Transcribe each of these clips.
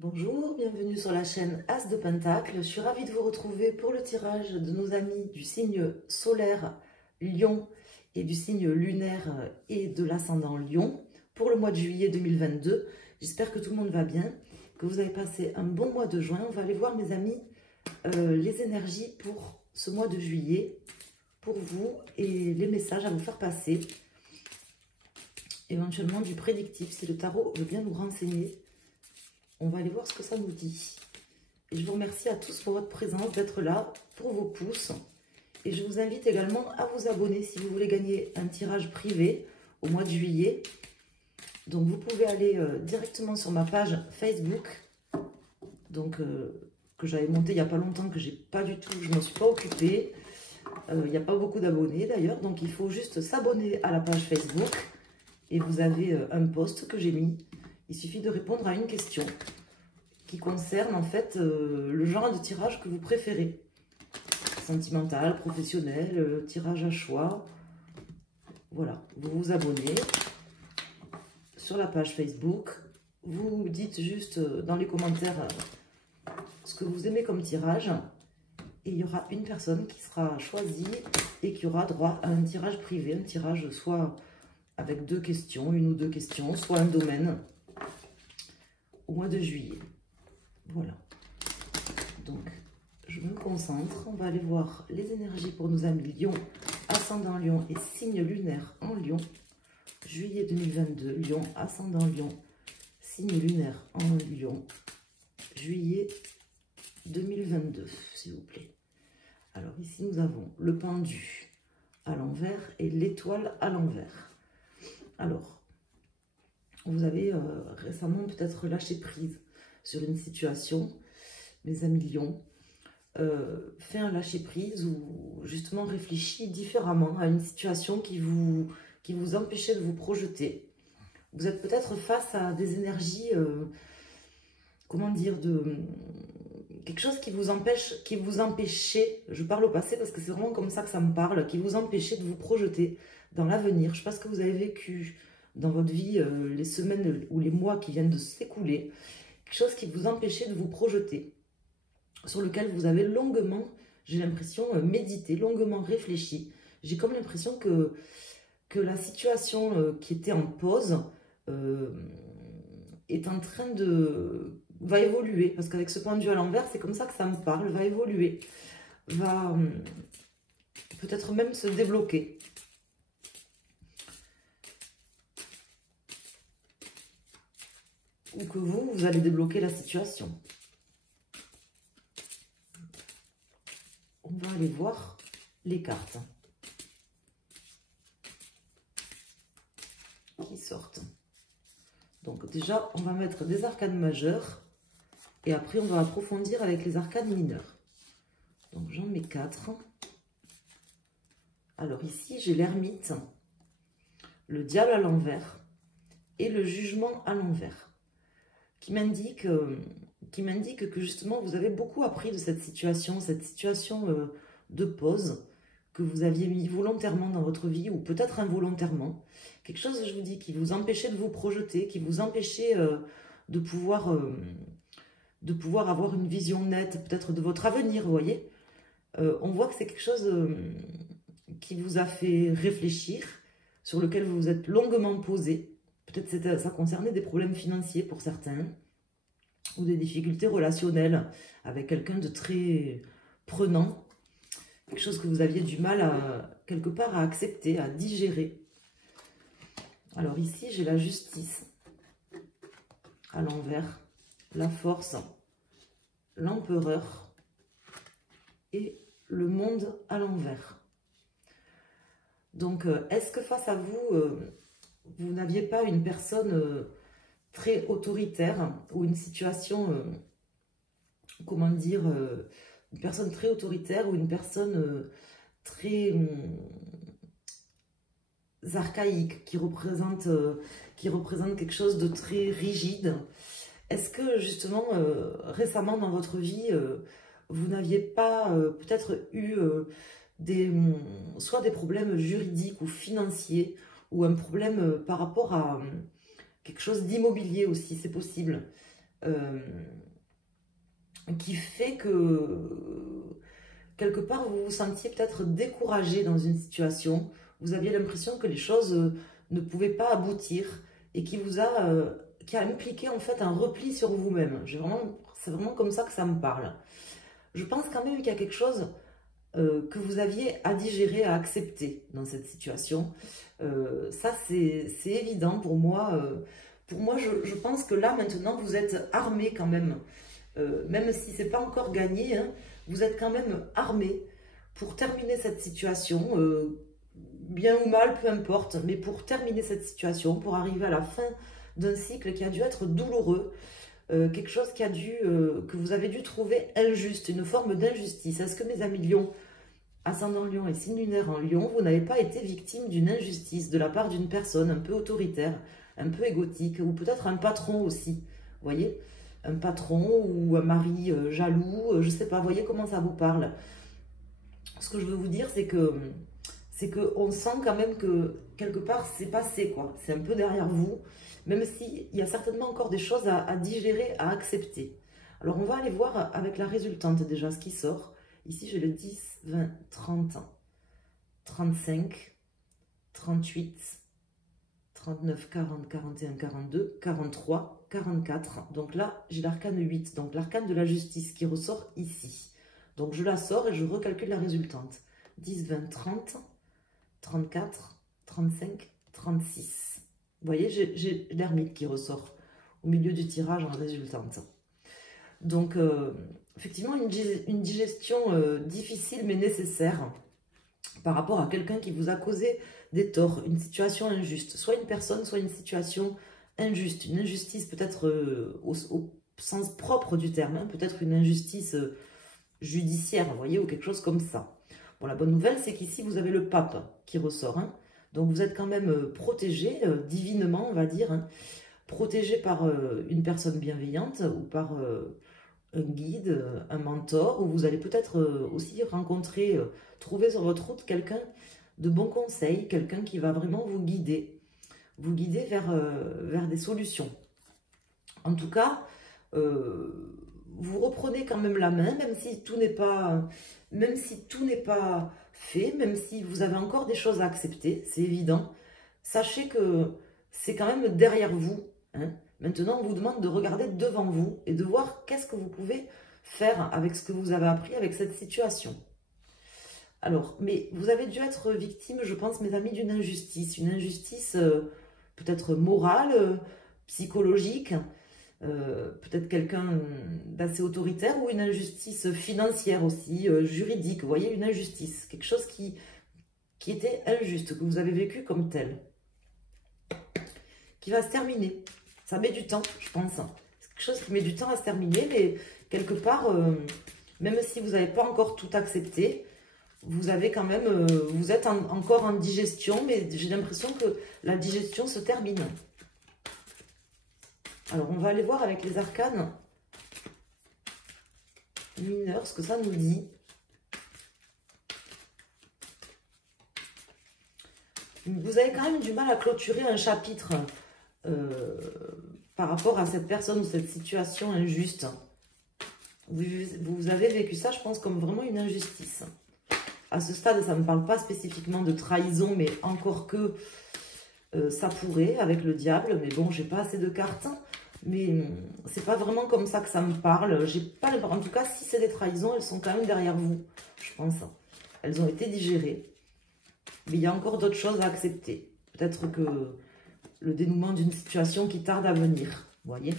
Bonjour, bienvenue sur la chaîne As de Pentacle. Je suis ravie de vous retrouver pour le tirage de nos amis du signe solaire Lion et du signe lunaire et de l'ascendant Lion pour le mois de juillet 2022. J'espère que tout le monde va bien, que vous avez passé un bon mois de juin. On va aller voir, mes amis, les énergies pour ce mois de juillet, pour vous, et les messages à vous faire passer. Éventuellement du prédictif, si le tarot veut bien nous renseigner. On va aller voir ce que ça nous dit. Et je vous remercie à tous pour votre présence, d'être là, pour vos pouces. Et je vous invite également à vous abonner si vous voulez gagner un tirage privé au mois de juillet. Donc vous pouvez aller directement sur ma page Facebook, donc que j'avais montée il n'y a pas longtemps, que j'ai pas du tout, je ne me suis pas occupée. Il n'y a pas beaucoup d'abonnés d'ailleurs, donc il faut juste s'abonner à la page Facebook. Et vous avez un post que j'ai mis. Il suffit de répondre à une question qui concerne en fait le genre de tirage que vous préférez. Sentimental, professionnel, tirage à choix. Voilà, vous vous abonnez sur la page Facebook. Vous dites juste dans les commentaires ce que vous aimez comme tirage. Et il y aura une personne qui sera choisie et qui aura droit à un tirage privé. Un tirage soit avec deux questions, une ou deux questions, soit un domaine. Au mois de juillet. Voilà. Donc, je me concentre. On va aller voir les énergies pour nos amis Lion, ascendant Lion et signe lunaire en Lion. Juillet 2022, Lion, ascendant Lion, signe lunaire en Lion. Juillet 2022, s'il vous plaît. Alors, ici, nous avons le pendu à l'envers et l'étoile à l'envers. Alors, vous avez récemment peut-être lâché prise sur une situation, mes amis Lion, fait un lâcher prise ou justement réfléchi différemment à une situation qui vous empêchait de vous projeter. Vous êtes peut-être face à des énergies, comment dire, de quelque chose qui vous empêchait, je parle au passé parce que c'est vraiment comme ça que ça me parle, qui vous empêchait de vous projeter dans l'avenir. Je ne sais pas ce que vous avez vécu dans votre vie, les semaines ou les mois qui viennent de s'écouler, quelque chose qui vous empêchait de vous projeter, sur lequel vous avez longuement, j'ai l'impression, médité, longuement réfléchi. J'ai comme l'impression que la situation qui était en pause est en train de... va évoluer, parce qu'avec ce pendu à l'envers, c'est comme ça que ça me parle, va évoluer, va peut-être même se débloquer. Ou que vous allez débloquer la situation. On va aller voir les cartes qui sortent. Donc déjà, on va mettre des arcanes majeures et après on va approfondir avec les arcanes mineures. Donc j'en mets 4. Alors ici, j'ai l'ermite, le diable à l'envers et le jugement à l'envers, qui m'indique que justement vous avez beaucoup appris de cette situation de pause que vous aviez mis volontairement dans votre vie ou peut-être involontairement. Quelque chose, je vous dis, qui vous empêchait de vous projeter, qui vous empêchait de pouvoir avoir une vision nette peut-être de votre avenir, vous voyez. On voit que c'est quelque chose qui vous a fait réfléchir, sur lequel vous vous êtes longuement posé. Peut-être que ça concernait des problèmes financiers pour certains, ou des difficultés relationnelles avec quelqu'un de très prenant, quelque chose que vous aviez du mal quelque part à accepter, à digérer. Alors ici, j'ai la justice à l'envers, la force, l'empereur et le monde à l'envers. Donc, est-ce que face à vous, vous n'aviez pas une personne très autoritaire ou une situation, comment dire, une personne très autoritaire ou une personne très archaïque qui représente quelque chose de très rigide? Est-ce que justement récemment dans votre vie vous n'aviez pas peut-être eu soit des problèmes juridiques ou financiers ou un problème par rapport à quelque chose d'immobilier aussi, c'est possible, qui fait que quelque part vous vous sentiez peut-être découragé dans une situation. Vous aviez l'impression que les choses ne pouvaient pas aboutir et qui a impliqué en fait un repli sur vous-même. C'est vraiment comme ça que ça me parle. Je pense quand même qu'il y a quelque chose que vous aviez à digérer, à accepter dans cette situation. Ça, c'est évident pour moi. Pour moi, je pense que là, maintenant, vous êtes armé quand même. Même si ce n'est pas encore gagné, hein, vous êtes quand même armé pour terminer cette situation, bien ou mal, peu importe, mais pour terminer cette situation, pour arriver à la fin d'un cycle qui a dû être douloureux, quelque chose que vous avez dû trouver injuste, une forme d'injustice. Est-ce que mes amis Lion, ascendant Lion et signe lunaire en Lion, vous n'avez pas été victime d'une injustice de la part d'une personne un peu autoritaire, un peu égotique, ou peut-être un patron aussi, vous voyez, un patron ou un mari jaloux, je ne sais pas, vous voyez comment ça vous parle. Ce que je veux vous dire, c'est que on sent quand même que quelque part c'est passé, quoi. C'est un peu derrière vous, même s'il y a certainement encore des choses à digérer, à accepter. Alors on va aller voir avec la résultante déjà ce qui sort. Ici j'ai le 10, 20, 30, 35, 38, 39, 40, 41, 42, 43, 44. Donc là, j'ai l'arcane 8, donc l'arcane de la justice qui ressort ici. Donc je la sors et je recalcule la résultante. 10, 20, 30, 34, 35, 36. Vous voyez, j'ai l'ermite qui ressort au milieu du tirage en résultante. Donc, effectivement, une digestion difficile mais nécessaire par rapport à quelqu'un qui vous a causé des torts, une situation injuste. Soit une personne, soit une situation injuste. Une injustice peut-être au sens propre du terme, hein, peut-être une injustice judiciaire, vous voyez, ou quelque chose comme ça. Bon, la bonne nouvelle, c'est qu'ici, vous avez le pape qui ressort. Hein. Donc, vous êtes quand même protégé, divinement, on va dire, hein, protégé par une personne bienveillante ou par un guide, un mentor, ou vous allez peut-être aussi rencontrer, trouver sur votre route quelqu'un de bons conseils, quelqu'un qui va vraiment vous guider vers des solutions. En tout cas, vous reprenez quand même la main, même si tout n'est pas fait, même si vous avez encore des choses à accepter, c'est évident. Sachez que c'est quand même derrière vous. Hein. Maintenant, on vous demande de regarder devant vous et de voir qu'est-ce que vous pouvez faire avec ce que vous avez appris, avec cette situation. Alors, mais vous avez dû être victime, je pense, mes amis, d'une injustice. Une injustice peut-être morale, psychologique, peut-être quelqu'un d'assez autoritaire, ou une injustice financière aussi, juridique. Vous voyez, une injustice, quelque chose qui était injuste, que vous avez vécu comme tel, qui va se terminer. Ça met du temps, je pense. C'est quelque chose qui met du temps à se terminer, mais quelque part, même si vous n'avez pas encore tout accepté, vous avez quand même, vous êtes encore en digestion, mais j'ai l'impression que la digestion se termine. Alors, on va aller voir avec les arcanes mineurs ce que ça nous dit. Vous avez quand même du mal à clôturer un chapitre par rapport à cette personne ou cette situation injuste. Vous avez vécu ça, je pense, comme vraiment une injustice. À ce stade, ça ne me parle pas spécifiquement de trahison, mais encore que ça pourrait avec le diable. Mais bon, j'ai pas assez de cartes. Mais c'est pas vraiment comme ça que ça me parle. J'ai pas, en tout cas, si c'est des trahisons, elles sont quand même derrière vous, je pense. Elles ont été digérées. Mais il y a encore d'autres choses à accepter. Peut-être que le dénouement d'une situation qui tarde à venir. Vous voyez?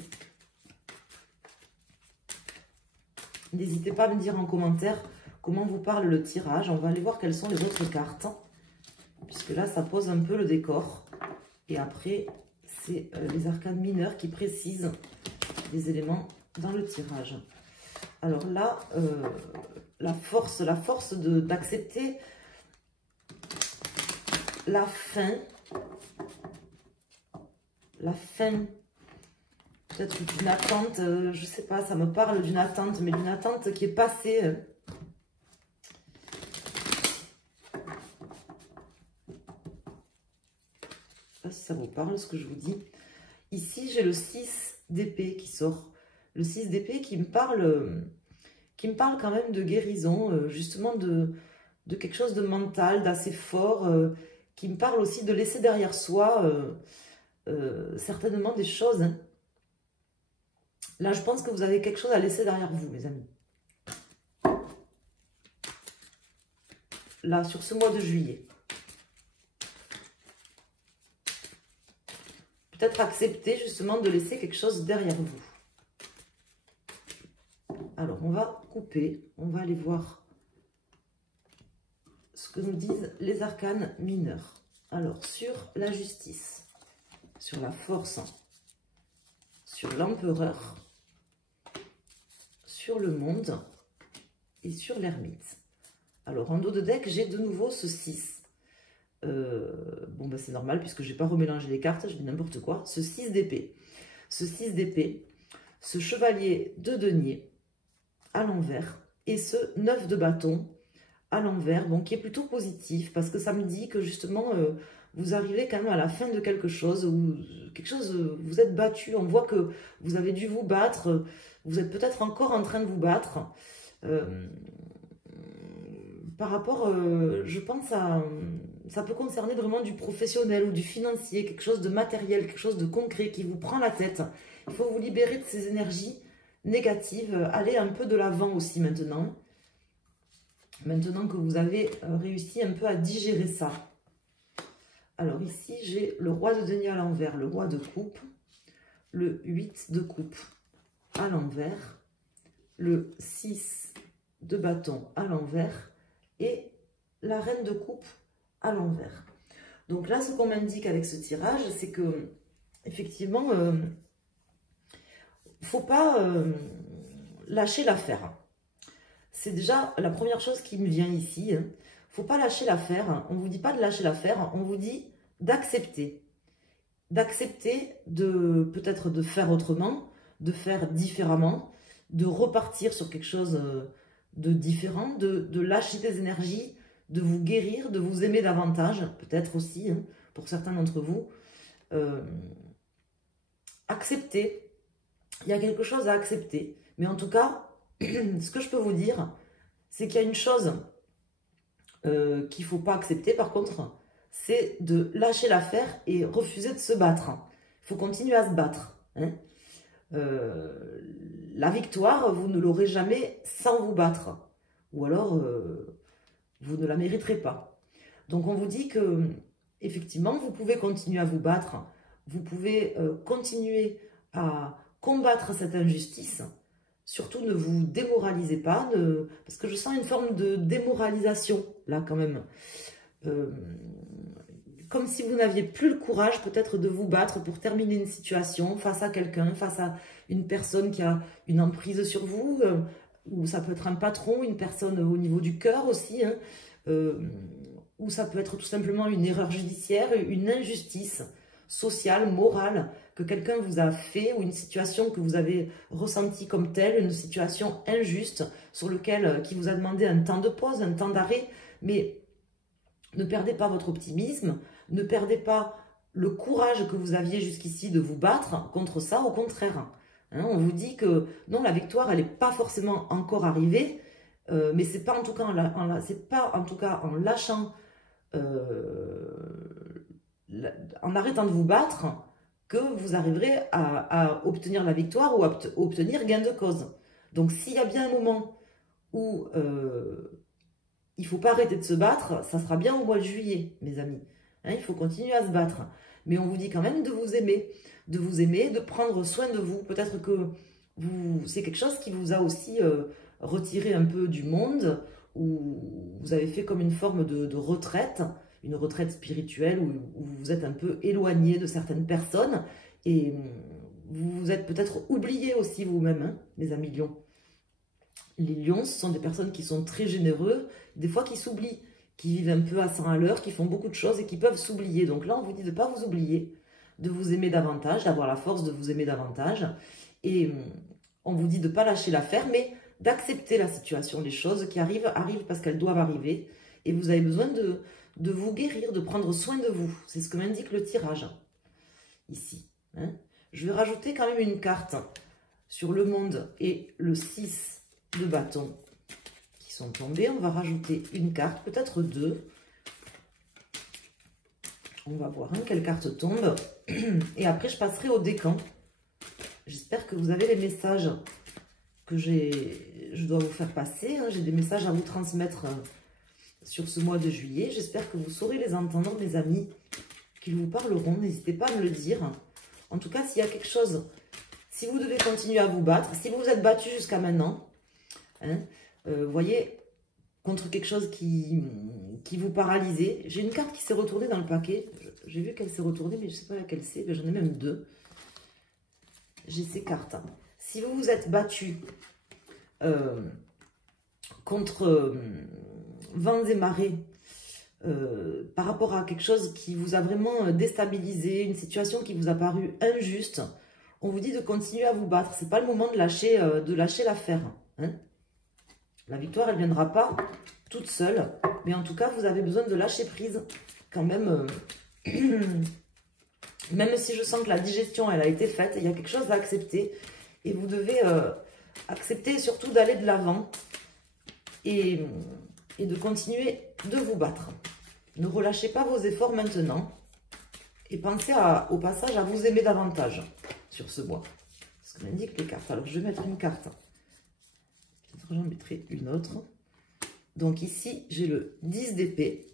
N'hésitez pas à me dire en commentaire comment vous parle le tirage. On va aller voir quelles sont les autres cartes. Puisque là, ça pose un peu le décor. Et après, c'est les arcanes mineurs qui précisent des éléments dans le tirage. Alors là, la force d'accepter la fin. La fin, peut-être d'une attente, je sais pas, ça me parle d'une attente, mais d'une attente qui est passée. Je sais pas si ça vous parle ce que je vous dis. Ici, j'ai le 6 d'épée qui sort. Le 6 d'épée qui me parle quand même de guérison, justement de quelque chose de mental, d'assez fort, qui me parle aussi de laisser derrière soi certainement des choses. Hein. Là, je pense que vous avez quelque chose à laisser derrière vous, mes amis. Là, sur ce mois de juillet. Peut-être accepter justement de laisser quelque chose derrière vous. Alors, on va couper. On va aller voir ce que nous disent les arcanes mineurs. Alors, sur la justice, sur la force, sur l'empereur, sur le monde et sur l'ermite. Alors, en dos de deck, j'ai de nouveau ce 6. Bon, ben, c'est normal puisque je n'ai pas remélangé les cartes, je dis n'importe quoi. Ce 6 d'épée. Ce 6 d'épée, ce chevalier de denier à l'envers et ce 9 de bâton à l'envers, donc qui est plutôt positif parce que ça me dit que justement vous arrivez quand même à la fin de quelque chose ou vous êtes battu, on voit que vous avez dû vous battre, vous êtes peut-être encore en train de vous battre par rapport, je pense ça peut concerner vraiment du professionnel ou du financier, quelque chose de matériel, quelque chose de concret qui vous prend la tête. Il faut vous libérer de ces énergies négatives, aller un peu de l'avant aussi maintenant. Maintenant que vous avez réussi un peu à digérer ça. Alors ici, j'ai le roi de denier à l'envers, le roi de coupe, le 8 de coupe à l'envers, le 6 de bâton à l'envers et la reine de coupe à l'envers. Donc là, ce qu'on m'indique avec ce tirage, c'est que effectivement, faut pas lâcher l'affaire. C'est déjà la première chose qui me vient ici. Il ne faut pas lâcher l'affaire. On ne vous dit pas de lâcher l'affaire, on vous dit d'accepter. D'accepter peut-être de faire autrement, de faire différemment, de repartir sur quelque chose de différent, de lâcher des énergies, de vous guérir, de vous aimer davantage, peut-être aussi, hein, pour certains d'entre vous. Accepter. Il y a quelque chose à accepter. Mais en tout cas, ce que je peux vous dire, c'est qu'il y a une chose qu'il ne faut pas accepter, par contre, c'est de lâcher l'affaire et refuser de se battre. Il faut continuer à se battre. Hein. La victoire, vous ne l'aurez jamais sans vous battre. Ou alors, vous ne la mériterez pas. Donc, on vous dit que, effectivement, vous pouvez continuer à vous battre. Vous pouvez continuer à combattre cette injustice. Surtout, ne vous démoralisez pas, parce que je sens une forme de démoralisation, là, quand même. Comme si vous n'aviez plus le courage, peut-être, de vous battre pour terminer une situation face à quelqu'un, face à une personne qui a une emprise sur vous, ou ça peut être un patron, une personne au niveau du cœur aussi, hein, ou ça peut être tout simplement une erreur judiciaire, une injustice sociale, morale, que quelqu'un vous a fait, ou une situation que vous avez ressentie comme telle, une situation injuste sur laquelle qui vous a demandé un temps de pause, un temps d'arrêt, mais ne perdez pas votre optimisme, ne perdez pas le courage que vous aviez jusqu'ici de vous battre contre ça, au contraire. Hein, on vous dit que non, la victoire, elle n'est pas forcément encore arrivée, mais c'est pas en tout cas en lâchant, en arrêtant de vous battre, que vous arriverez à obtenir la victoire ou à obtenir gain de cause. Donc, s'il y a bien un moment où il ne faut pas arrêter de se battre, ça sera bien au mois de juillet, mes amis. Hein, il faut continuer à se battre. Mais on vous dit quand même de vous aimer, de prendre soin de vous. Peut-être que c'est quelque chose qui vous a aussi retiré un peu du monde, ou vous avez fait comme une forme de retraite, une retraite spirituelle où vous vous êtes un peu éloigné de certaines personnes et vous vous êtes peut-être oublié aussi vous-même, hein, mes amis lions. Les lions, ce sont des personnes qui sont très généreux, des fois qui s'oublient, qui vivent un peu à 100 à l'heure, qui font beaucoup de choses et qui peuvent s'oublier. Donc là, on vous dit de ne pas vous oublier, de vous aimer davantage, d'avoir la force de vous aimer davantage. Et on vous dit de ne pas lâcher l'affaire, mais d'accepter la situation. Les choses qui arrivent parce qu'elles doivent arriver. Et vous avez besoin de vous guérir, de prendre soin de vous. C'est ce que m'indique le tirage, ici. Hein. Je vais rajouter quand même une carte sur le monde et le 6 de bâton qui sont tombés. On va rajouter une carte, peut-être deux. On va voir quelle carte tombe. Et après, je passerai au décan. J'espère que vous avez les messages que je dois vous faire passer. J'ai des messages à vous transmettre sur ce mois de juillet. J'espère que vous saurez les entendre, mes amis, qu'ils vous parleront. N'hésitez pas à me le dire. En tout cas, s'il y a quelque chose, si vous devez continuer à vous battre, si vous vous êtes battu jusqu'à maintenant, vous voyez, contre quelque chose qui vous paralysait. J'ai une carte qui s'est retournée dans le paquet. J'ai vu qu'elle s'est retournée, mais je ne sais pas laquelle c'est. J'en ai même deux. J'ai ces cartes. Si vous vous êtes battu contre vents et marées, par rapport à quelque chose qui vous a vraiment déstabilisé, une situation qui vous a paru injuste, on vous dit de continuer à vous battre. Ce n'est pas le moment de lâcher l'affaire. La victoire, elle ne viendra pas toute seule. Mais en tout cas, vous avez besoin de lâcher prise quand même. Même si je sens que la digestion, elle a été faite, il y a quelque chose à accepter. Et vous devez accepter et surtout d'aller de l'avant. Et de continuer de vous battre. Ne relâchez pas vos efforts maintenant. Et pensez au passage à vous aimer davantage sur ce mois. C'est ce que m'indiquent les cartes. Alors, je vais mettre une carte. Peut-être j'en mettrai une autre. Donc ici, j'ai le 10 d'épée.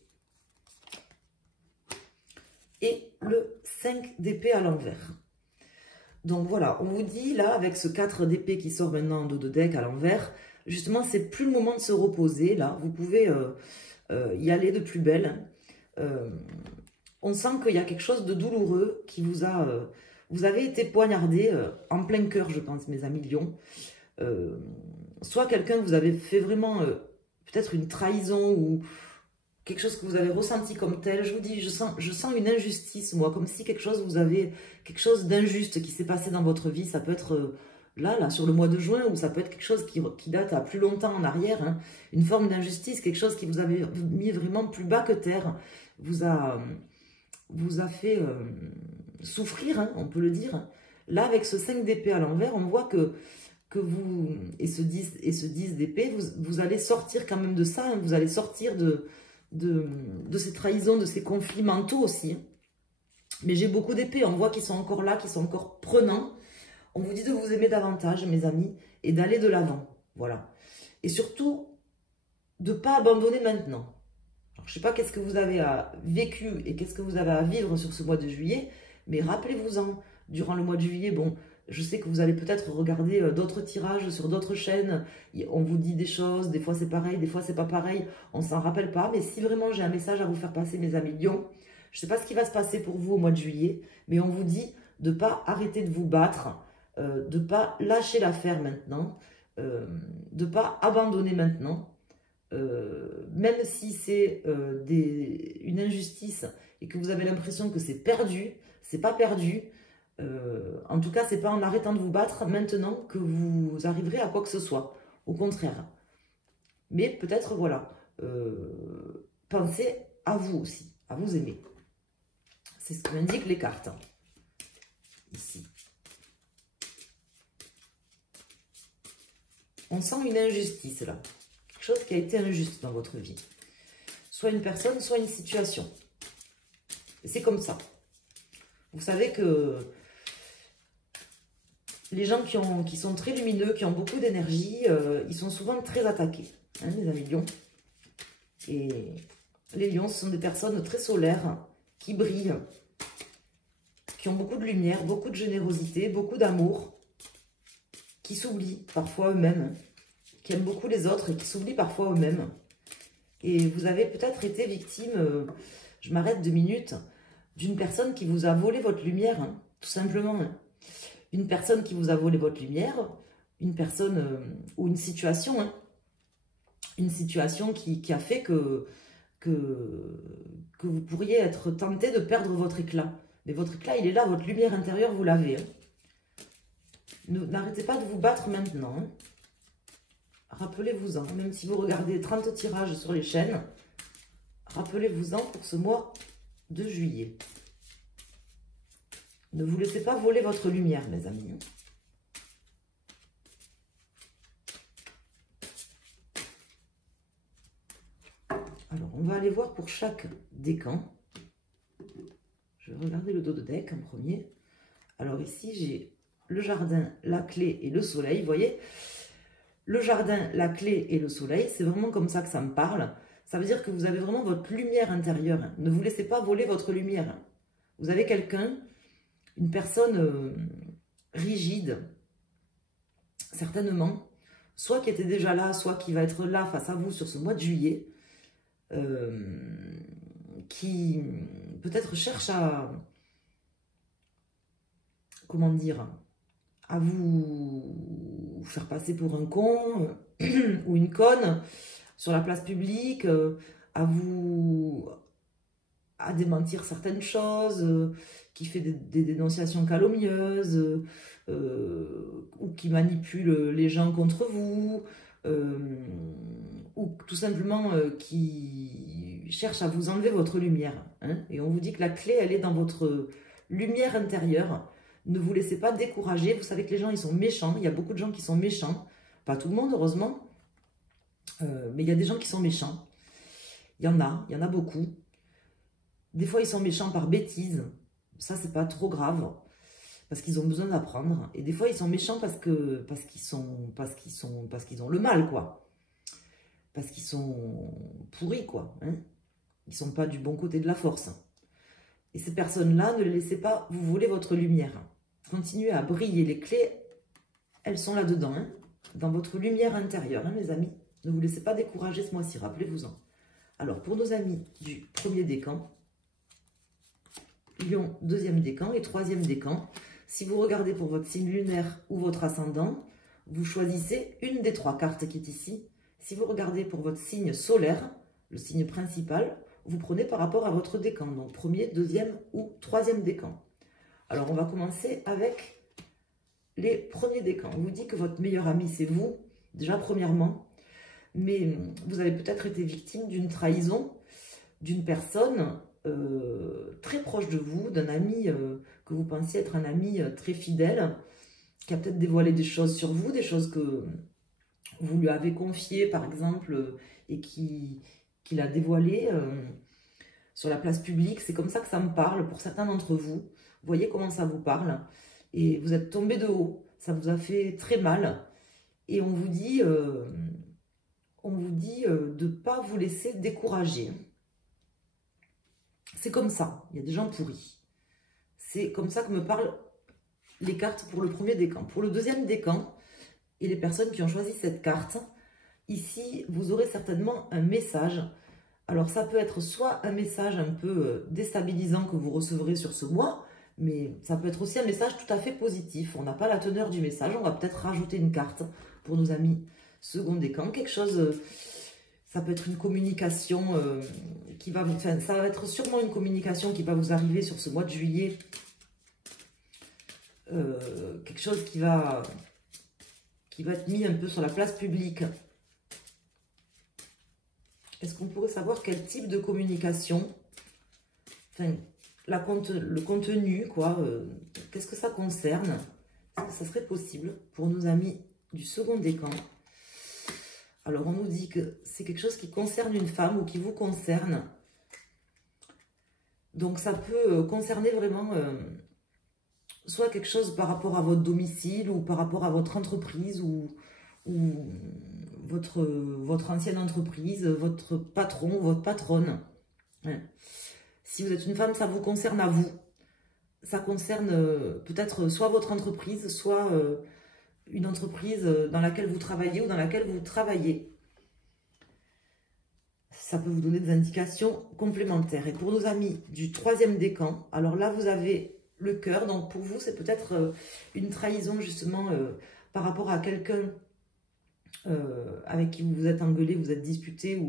Et le 5 d'épée à l'envers. Donc voilà, on vous dit là, avec ce 4 d'épée qui sort maintenant en dos de deck à l'envers, justement, c'est plus le moment de se reposer. Là, vous pouvez y aller de plus belle. On sent qu'il y a quelque chose de douloureux qui vous a... vous avez été poignardé en plein cœur, je pense, mes amis lions. Soit quelqu'un vous avez fait vraiment peut-être une trahison ou quelque chose que vous avez ressenti comme tel. Je vous dis, je sens une injustice, moi, comme si quelque chose d'injuste qui s'est passé dans votre vie. Ça peut être là, sur le mois de juin, ou ça peut être quelque chose qui date à plus longtemps en arrière. Une forme d'injustice, quelque chose qui vous avait mis vraiment plus bas que terre, vous a fait souffrir, on peut le dire. Là, avec ce 5 d'épée à l'envers, on voit que vous, et ce 10 d'épée, vous allez sortir quand même de ça, vous allez sortir de ces trahisons, de ces conflits mentaux aussi. Mais j'ai beaucoup d'épées, on voit qu'ils sont encore là, qu'ils sont encore prenants. On vous dit de vous aimer davantage, mes amis, et d'aller de l'avant. Voilà. Et surtout, de ne pas abandonner maintenant. Alors, je ne sais pas qu'est-ce que vous avez vécu et qu'est-ce que vous avez à vivre sur ce mois de juillet, mais rappelez-vous-en, durant le mois de juillet, bon, je sais que vous allez peut-être regarder d'autres tirages sur d'autres chaînes, on vous dit des choses, des fois c'est pareil, des fois c'est pas pareil, on s'en rappelle pas, mais si vraiment j'ai un message à vous faire passer, mes amis lions, je ne sais pas ce qui va se passer pour vous au mois de juillet, mais on vous dit de ne pas arrêter de vous battre, de ne pas lâcher l'affaire maintenant, de ne pas abandonner maintenant, même si c'est une injustice et que vous avez l'impression que c'est perdu, c'est pas perdu. En tout cas, c'est pas en arrêtant de vous battre maintenant que vous arriverez à quoi que ce soit. Au contraire. Mais peut-être, voilà, pensez à vous aussi, à vous aimer. C'est ce que m'indiquent les cartes. Ici. On sent une injustice là. Quelque chose qui a été injuste dans votre vie. Soit une personne, soit une situation. C'est comme ça. Vous savez que les gens qui sont très lumineux, qui ont beaucoup d'énergie, ils sont souvent très attaqués, les amis lions. Et les lions, ce sont des personnes très solaires, qui brillent, qui ont beaucoup de lumière, beaucoup de générosité, beaucoup d'amour, qui s'oublient parfois eux-mêmes, qui aiment beaucoup les autres et qui s'oublient parfois eux-mêmes. Et vous avez peut-être été victime, je m'arrête 2 minutes, d'une personne qui vous a volé votre lumière, tout simplement. Une personne qui vous a volé votre lumière, une personne ou une situation qui a fait que vous pourriez être tenté de perdre votre éclat. Mais votre éclat, il est là, votre lumière intérieure, vous l'avez. N'arrêtez pas de vous battre maintenant. Rappelez-vous-en, même si vous regardez 30 tirages sur les chaînes, rappelez-vous-en pour ce mois de juillet. Ne vous laissez pas voler votre lumière, mes amis. Alors, on va aller voir pour chaque décan. Je vais regarder le dos de deck en premier. Alors ici, j'ai le jardin, la clé et le soleil. Vous voyez, le jardin, la clé et le soleil, c'est vraiment comme ça que ça me parle. Ça veut dire que vous avez vraiment votre lumière intérieure. Ne vous laissez pas voler votre lumière. Vous avez quelqu'un, une personne rigide, certainement, soit qui était déjà là, soit qui va être là face à vous sur ce mois de juillet, qui peut-être cherche à, comment dire, à vous faire passer pour un con ou une conne sur la place publique, à démentir certaines choses, qui fait des dénonciations calomnieuses, ou qui manipule les gens contre vous, ou tout simplement qui cherche à vous enlever votre lumière. Hein. Et on vous dit que la clé, elle est dans votre lumière intérieure. Ne vous laissez pas décourager. Vous savez que les gens, ils sont méchants. Il y a beaucoup de gens qui sont méchants. Pas tout le monde, heureusement. Mais il y a des gens qui sont méchants. Il y en a beaucoup. Des fois, ils sont méchants par bêtise. Ça, c'est pas trop grave. Parce qu'ils ont besoin d'apprendre. Et des fois, ils sont méchants parce qu'ils ont le mal, quoi. Parce qu'ils sont pourris, quoi. Hein. Ils sont pas du bon côté de la force. Et ces personnes-là, ne les laissez pas vous voler votre lumière. Continuez à briller. Les clés, elles sont là-dedans, hein, dans votre lumière intérieure, hein, mes amis. Ne vous laissez pas décourager ce mois-ci, rappelez-vous-en. Alors, pour nos amis du premier décan, Lion, deuxième décan et troisième décan, si vous regardez pour votre signe lunaire ou votre ascendant, vous choisissez une des trois cartes qui est ici. Si vous regardez pour votre signe solaire, le signe principal, vous prenez par rapport à votre décan, donc premier, deuxième ou troisième décan. Alors, on va commencer avec les premiers décans. On vous dit que votre meilleur ami, c'est vous, déjà premièrement, mais vous avez peut-être été victime d'une trahison d'une personne très proche de vous, d'un ami que vous pensiez être un ami très fidèle, qui a peut-être dévoilé des choses sur vous, des choses que vous lui avez confiées, par exemple, et qu'il a dévoilées sur la place publique. C'est comme ça que ça me parle pour certains d'entre vous. Vous voyez comment ça vous parle. Et vous êtes tombé de haut. Ça vous a fait très mal. Et on vous dit de ne pas vous laisser décourager. C'est comme ça. Il y a des gens pourris. C'est comme ça que me parlent les cartes pour le premier décan. Pour le deuxième décan, et les personnes qui ont choisi cette carte, ici, vous aurez certainement un message. Alors, ça peut être soit un message un peu déstabilisant que vous recevrez sur ce mois, mais ça peut être aussi un message tout à fait positif. On n'a pas la teneur du message. On va peut-être rajouter une carte pour nos amis second décan. Quelque chose... ça peut être une communication qui va vous... Enfin, ça va être sûrement une communication qui va vous arriver sur ce mois de juillet. Quelque chose qui va être mis un peu sur la place publique. Est-ce qu'on pourrait savoir quel type de communication, enfin, le contenu, quoi, qu'est-ce que ça concerne? Est-ce que ça serait possible pour nos amis du second décan? Alors, on nous dit que c'est quelque chose qui concerne une femme ou qui vous concerne. Donc, ça peut concerner vraiment soit quelque chose par rapport à votre domicile ou par rapport à votre entreprise ou votre ancienne entreprise, votre patron, votre patronne. Ouais. Si vous êtes une femme, ça vous concerne à vous. Ça concerne peut-être soit votre entreprise, soit... une entreprise dans laquelle vous travaillez ou dans laquelle vous travaillez. Ça peut vous donner des indications complémentaires. Et pour nos amis du troisième décan, alors là, vous avez le cœur. Donc, pour vous, c'est peut-être une trahison, justement, par rapport à quelqu'un avec qui vous vous êtes engueulé, vous êtes disputé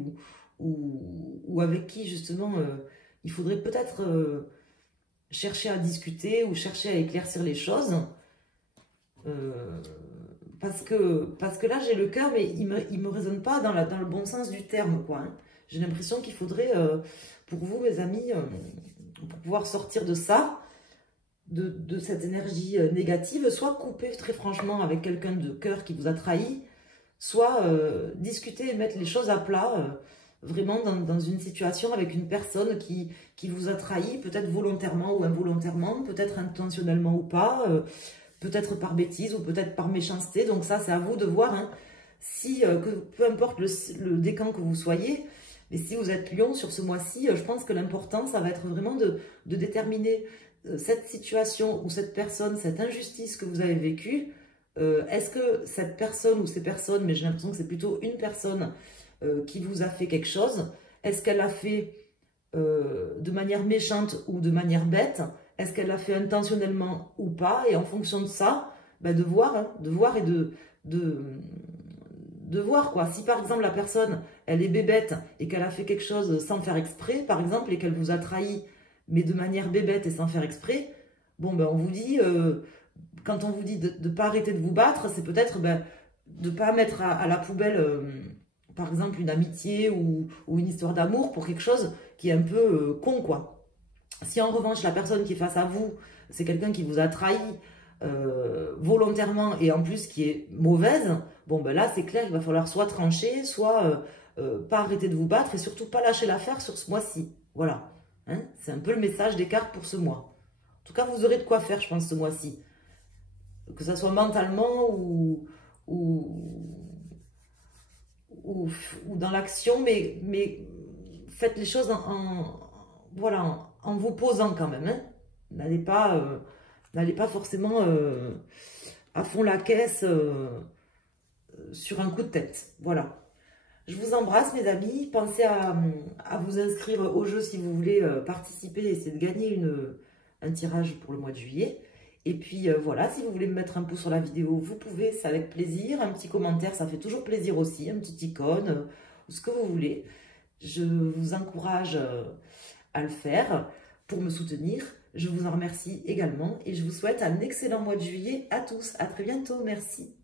ou avec qui, justement, il faudrait peut-être chercher à discuter ou chercher à éclaircir les choses. Parce que là, j'ai le cœur, mais il me résonne pas dans le bon sens du terme, quoi. Hein. J'ai l'impression qu'il faudrait, pour vous, mes amis, pour pouvoir sortir de ça, de cette énergie négative, soit couper très franchement avec quelqu'un de cœur qui vous a trahi, soit discuter et mettre les choses à plat vraiment dans une situation avec une personne qui vous a trahi, peut-être volontairement ou involontairement, peut-être intentionnellement ou pas, peut-être par bêtise ou peut-être par méchanceté. Donc ça, c'est à vous de voir, hein, si, peu importe le décan que vous soyez, mais si vous êtes lion sur ce mois-ci, je pense que l'important, ça va être vraiment de déterminer cette situation ou cette personne, cette injustice que vous avez vécue. Est-ce que cette personne ou ces personnes, mais j'ai l'impression que c'est plutôt une personne qui vous a fait quelque chose, est-ce qu'elle l'a fait de manière méchante ou de manière bête? Est-ce qu'elle l'a fait intentionnellement ou pas? Et en fonction de ça, ben de voir, hein, de voir et de voir quoi. Si par exemple la personne, elle est bébête et qu'elle a fait quelque chose sans faire exprès, par exemple, et qu'elle vous a trahi, mais de manière bébête et sans faire exprès, bon ben on vous dit, quand on vous dit de ne pas arrêter de vous battre, c'est peut-être ben, de ne pas mettre à la poubelle, par exemple, une amitié ou une histoire d'amour pour quelque chose qui est un peu con, quoi. Si en revanche, la personne qui est face à vous, c'est quelqu'un qui vous a trahi volontairement et en plus qui est mauvaise, bon ben là, c'est clair, il va falloir soit trancher, soit pas arrêter de vous battre et surtout pas lâcher l'affaire sur ce mois-ci. Voilà. Hein, c'est un peu le message des cartes pour ce mois. En tout cas, vous aurez de quoi faire, je pense, ce mois-ci. Que ça soit mentalement ou dans l'action, mais faites les choses voilà, en vous posant quand même. Hein. N'allez pas forcément à fond la caisse sur un coup de tête. Voilà. Je vous embrasse, mes amis. Pensez à vous inscrire au jeu si vous voulez participer et essayer de gagner un tirage pour le mois de juillet. Et puis voilà, si vous voulez me mettre un pouce sur la vidéo, vous pouvez, c'est avec plaisir. Un petit commentaire, ça fait toujours plaisir aussi. Un petit icône, ou ce que vous voulez. Je vous encourage à le faire pour me soutenir. Je vous en remercie également et je vous souhaite un excellent mois de juillet à tous. À très bientôt, merci.